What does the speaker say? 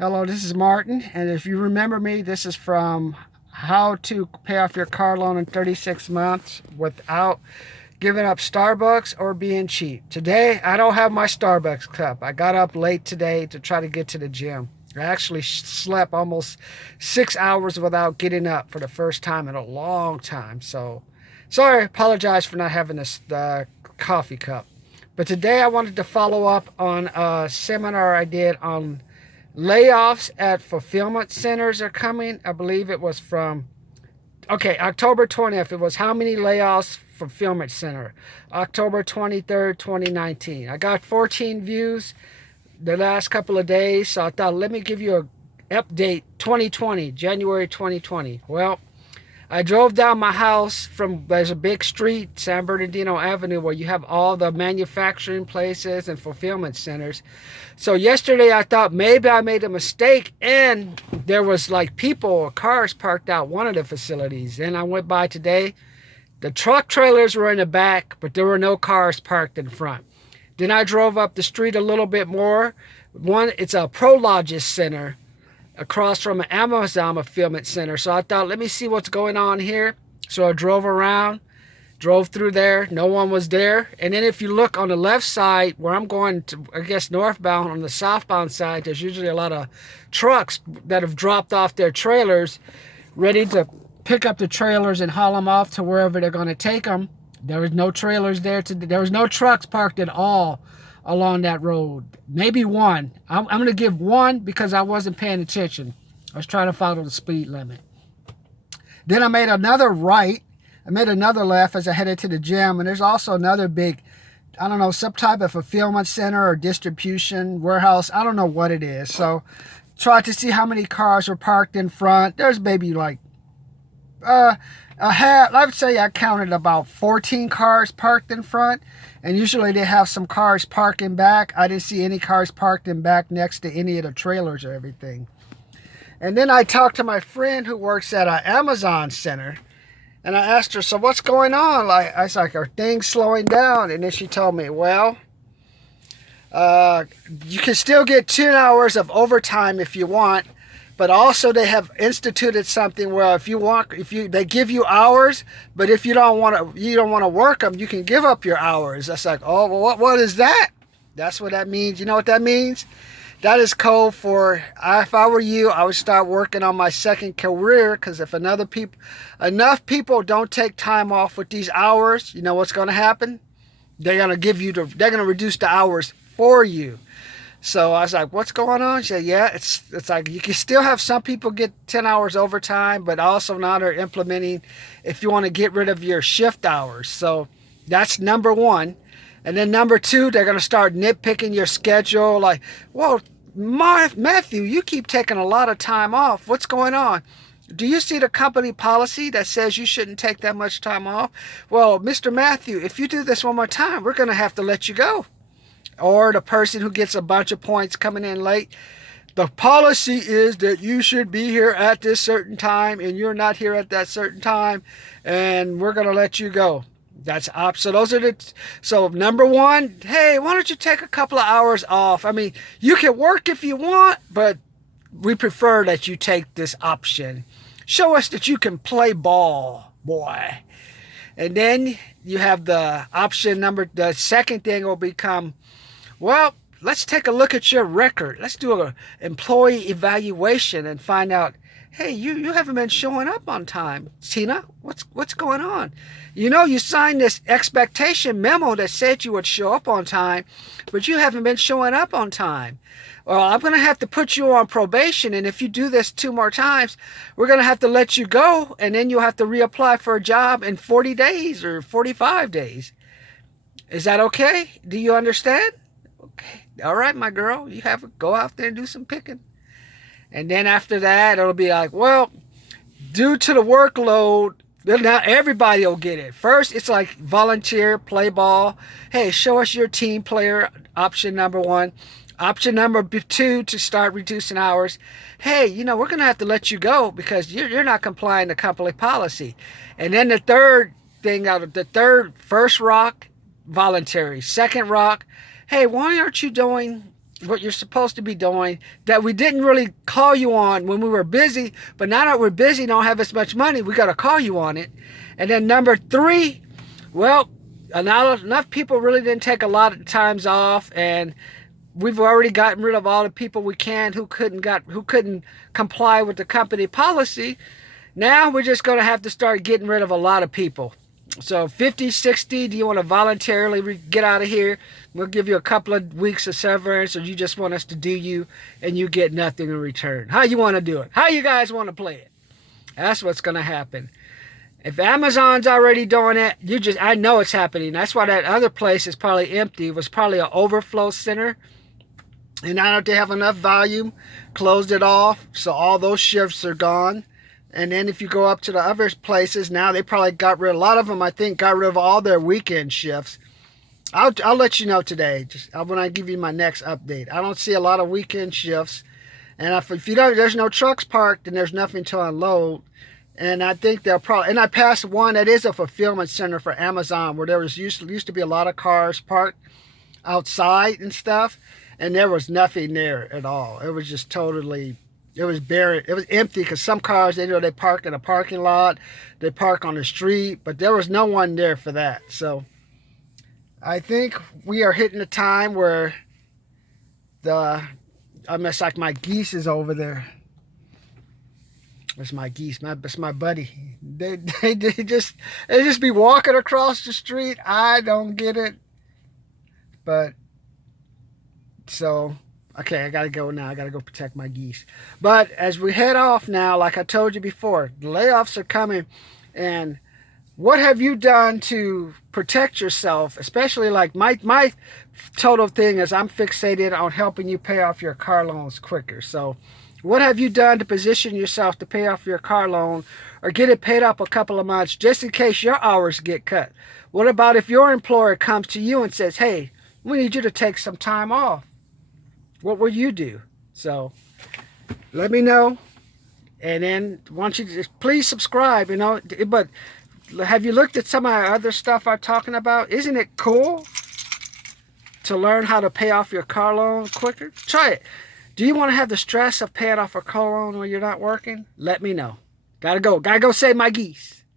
Hello, this is Martin, and if you remember me, this is from how to pay off your car loan in 36 months without giving up Starbucks or being cheap. Today, I don't have my Starbucks cup. I got up late today to try to get to the gym. I actually slept almost 6 hours without getting up for the first time in a long time. So, sorry, apologize for not having this coffee cup. But today I wanted to follow up on a seminar I did on layoffs at fulfillment centers are coming. I believe it was from, okay, October 20th. It was how many layoffs fulfillment center. October 23rd, 2019. I got 14 views the last couple of days. So I thought, let me give you a update 2020, January 2020. Well, I drove down my house from, there's a big street, San Bernardino Avenue, where you have all the manufacturing places and fulfillment centers. So yesterday I thought maybe I made a mistake and there was like people or cars parked out one of the facilities. Then I went by today. The truck trailers were in the back, but there were no cars parked in front. Then I drove up the street a little bit more. It's a Prologis center across from an Amazon fulfillment center. So I thought, let me see what's going on here. So I drove around, drove through there. No one was there. And then if you look on the left side where I'm going to, I guess, northbound, on the southbound side, there's usually a lot of trucks that have dropped off their trailers, ready to pick up the trailers and haul them off to wherever they're going to take them. There was no trailers there. There was no trucks parked at all along that road. Maybe one. I'm going to give one because I wasn't paying attention. I was trying to follow the speed limit. Then I made another right. I made another left as I headed to the gym. And there's also another big, I don't know, some type of fulfillment center or distribution warehouse. I don't know what it is. So tried to see how many cars were parked in front. There's maybe like I would say I counted about 14 cars parked in front, and usually they have some cars parking back. I didn't see any cars parked in back next to any of the trailers or everything. And then I talked to my friend who works at an Amazon center, and I asked her, so what's going on? Like, I was like, are things slowing down? And then she told me, well, you can still get 10 hours of overtime if you want. But also they have instituted something where they give you hours, but if you don't want to work them, you can give up your hours. That's like, oh, well, what is that? That's what that means. You know what that means? That is code for, if I were you, I would start working on my second career, because if enough people don't take time off with these hours, you know what's going to happen? They're going to reduce the hours for you. So I was like, what's going on? She said, yeah, it's like you can still have some people get 10 hours overtime, but also now they're implementing if you want to get rid of your shift hours. So that's number one. And then number two, they're going to start nitpicking your schedule. Like, well, Matthew, you keep taking a lot of time off. What's going on? Do you see the company policy that says you shouldn't take that much time off? Well, Mr. Matthew, if you do this one more time, we're going to have to let you go. Or the person who gets a bunch of points coming in late. The policy is that you should be here at this certain time and you're not here at that certain time, and we're going to let you go. That's so number one, hey, why don't you take a couple of hours off? I mean, you can work if you want, but we prefer that you take this option. Show us that you can play ball, boy. And then you have the option the second thing will become, well, let's take a look at your record. Let's do an employee evaluation and find out, hey, you haven't been showing up on time. Tina, what's going on? You know, you signed this expectation memo that said you would show up on time, but you haven't been showing up on time. Well, I'm going to have to put you on probation, and if you do this 2 more times, we're going to have to let you go, and then you'll have to reapply for a job in 40 days or 45 days. Is that okay? Do you understand? Okay. All right, my girl, go out there and do some picking. And then after that, it'll be like, well, due to the workload, now everybody will get it. First, it's like volunteer, play ball. Hey, show us your team player, option number one. Option number two, to start reducing hours. Hey, we're going to have to let you go because you're not complying to company policy. And then the third thing first rock, voluntary. Second rock, hey, why aren't you doing what you're supposed to be doing that we didn't really call you on when we were busy, but now that we're busy, don't have as much money, we got to call you on it. And then number three, well, enough people really didn't take a lot of times off, and we've already gotten rid of all the people we can who couldn't comply with the company policy. Now we're just going to have to start getting rid of a lot of people. So 50, 60, do you want to voluntarily get out of here? We'll give you a couple of weeks of severance, or you just want us to do you and you get nothing in return. How you want to do it? How you guys want to play it? That's what's going to happen. If Amazon's already doing it, I know it's happening. That's why that other place is probably empty. It was probably an overflow center. And now that they have enough volume, closed it off. So all those shifts are gone. And then if you go up to the other places, now they probably got rid of, a lot of them, I think, got rid of all their weekend shifts. I'll let you know today, just when I give you my next update. I don't see a lot of weekend shifts. And if you don't, there's no trucks parked, then there's nothing to unload. And I think they'll probably, and I passed one that is a fulfillment center for Amazon, where there was used to be a lot of cars parked outside and stuff. And there was nothing there at all. It was just totally... It was buried. It was empty because some cars, they park in a parking lot, they park on the street, but there was no one there for that. So I think we are hitting a time where it's like my geese is over there. It's my geese. It's my buddy. They just be walking across the street. I don't get it, but so. Okay, I gotta go now. I gotta go protect my geese. But as we head off now, like I told you before, the layoffs are coming. And what have you done to protect yourself? Especially like my total thing is I'm fixated on helping you pay off your car loans quicker. So what have you done to position yourself to pay off your car loan or get it paid up a couple of months just in case your hours get cut? What about if your employer comes to you and says, hey, we need you to take some time off? What will you do? So let me know. And then once you just please subscribe, but have you looked at some of the other stuff I'm talking about? Isn't it cool to learn how to pay off your car loan quicker? Try it. Do you want to have the stress of paying off a car loan when you're not working? Let me know. Gotta go save my geese.